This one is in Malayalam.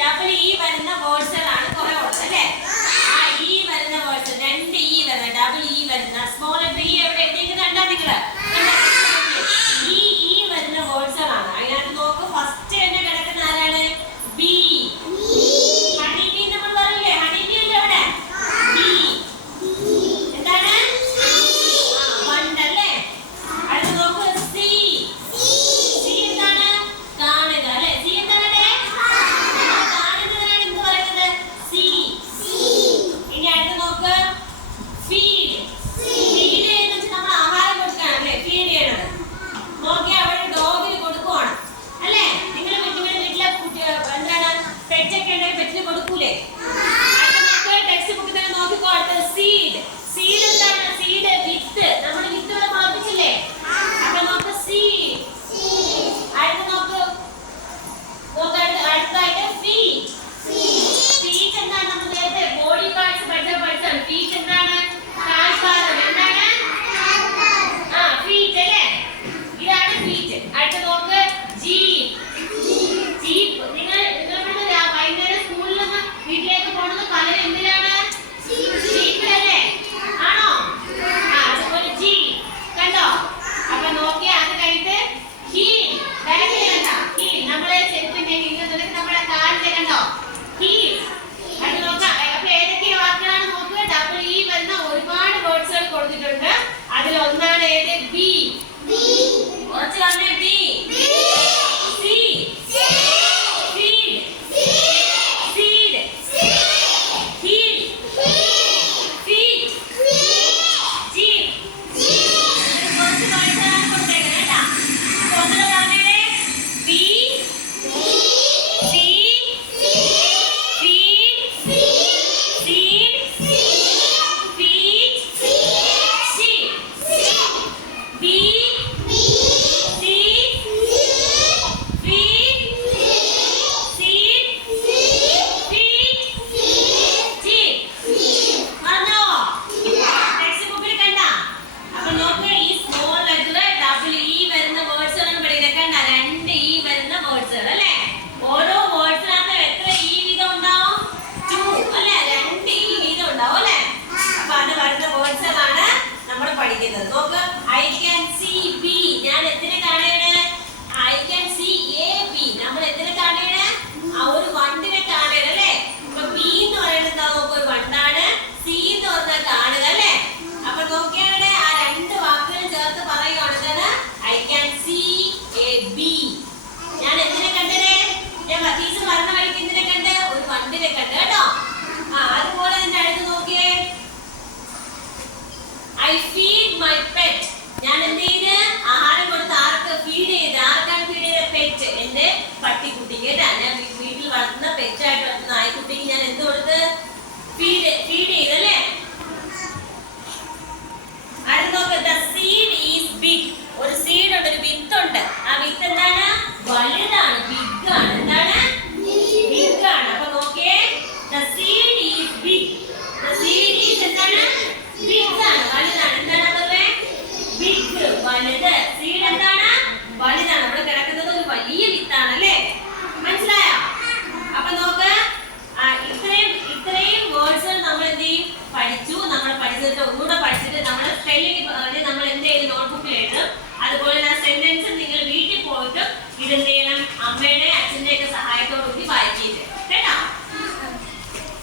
ഡബിൾ ഇ വരുന്ന വേർഡ്സുകളാണ് കുറെ ഉള്ളത് അല്ലേ? ആ ഇ വരുന്ന വേർഡ്സ്, രണ്ട് ഇ വരുന്ന, ഡബിൾ ഇ വരുന്ന, സ്മോൾ ലെറ്റർ ഇ എവിടെ എഴുതിയിരിക്കുന്നത് കണ്ടാ നിങ്ങള്? ഈ വരുന്ന വേർഡ്സുകളാണ്. അതിനകത്ത് നോക്ക്, ഫസ്റ്റ് തന്നെ കിടക്കുന്ന ആരാണ്? ബി. ഹണി ബി നമ്മൾ പറയില്ലേ? ഹണി ബി അല്ലേ അവിടെ? ബി. എന്താണ്? വണ്ടല്ലേ? അടുത്ത് നോക്ക്, സി. സി എന്താണ്? കാണുക അല്ലേ? സി എന്താണ്? കാണുന്നതിനാണ് എന്ത് പറയുന്നത്? സി. ഇനി അടുത്ത് നോക്ക്, ഫീഡ്. ഫീഡ് എന്ന് വെച്ചാൽ നമ്മൾ ആഹാരം കൊടുക്കണം അല്ലേ? ഫീഡ് ചെയ്യണത്. നോക്കി അവിടെ ഡോഗിന് കൊടുക്കുവാണ് അല്ലേ? നിങ്ങൾ വീട്ടിലെ എന്താണ് പെറ്റൊക്കെ ഉണ്ടെങ്കിൽ പെറ്റിന് കൊടുക്കൂലേ? അടുത്ത നോക്ക്, ടെക്സ്റ്റ് ബുക്കിൽ തന്നെ നോക്കിക്കോ. അടുത്ത സീഡ്.